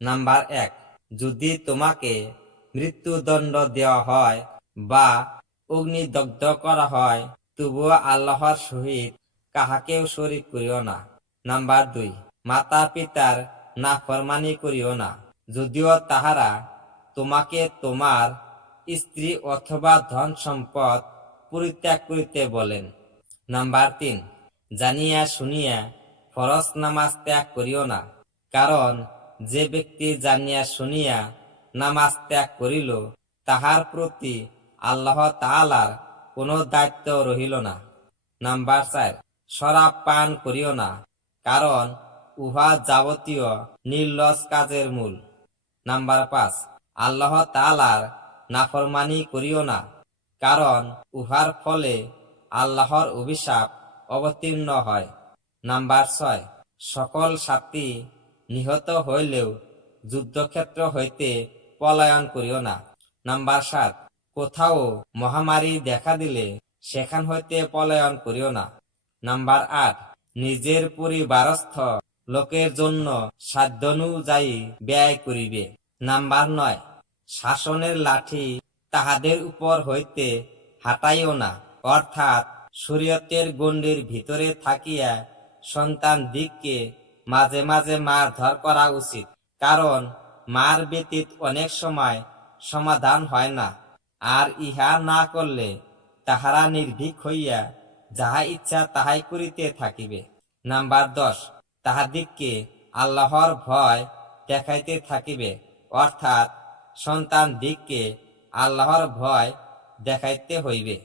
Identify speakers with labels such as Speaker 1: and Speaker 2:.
Speaker 1: Number এক, যদি তোমাকে মৃত্যুদণ্ড দেওয়া হয় বা অগ্নিদগ্ধ করা হয়, তবুও আল্লাহর সহিত কাহাকেও শরিক করিও না। নাম্বার দুই মাতা পিতার না ফরমানি করিও না। যদিও তাহারা তোমাকে তোমার স্ত্রী অথবা ধন সম্পদ পরিত্যাগ করিতে বলেন। নাম্বার তিন, জানিয়া শুনিয়া ফরজ নামাজ ত্যাগ করিও না, কারণ যে ব্যক্তি জানিয়া শুনিয়া নামাজ ত্যাগ করিল, তাহার প্রতি আল্লাহ তাআলার কোনো দায়িত্ব রহিল না। নাম্বার চার, শরাব পান করিও না, কারণ উহা যাবতীয় নির্লজ কাজের মূল। নাম্বার পাঁচ, আল্লাহ তাআলার নাফরমানি করিও না, কারণ উহার ফলে আল্লাহর অভিশাপ অবতীর্ণ হয়। নাম্বার ছয়, সকল সাথী নিহত হইলেও যুদ্ধক্ষেত্র হইতে পলায়ন করিও না। নাম্বার সাত, কোথাও মহামারী দেখা দিলে সেখান হইতে পলায়ন করিও না। নাম্বার আট, নিজের পরিবারস্থ লোকের জন্য সাধ্যানুযায়ী ব্যয় করিবে। নাম্বার নয়, শাসনের লাঠি তাহাদের উপর হইতে হাঁটাইও না। অর্থাৎ শরীয়তের গণ্ডির ভিতরে থাকিয়া সন্তান দিককে মাঝে মাঝে মারধর করা উচিত, কারণ মার ব্যতীত অনেক সময় সমাধান হয় না। আর ইহা না করলে তাহারা নির্ভীক হইয়া যাহা ইচ্ছা তাহাই করিতে থাকিবে। নাম্বার দশ, তাহাদিগকে আল্লাহর ভয় দেখাইতে থাকিবে, অর্থাৎ সন্তান দিককে আল্লাহর ভয় দেখাইতে হইবে।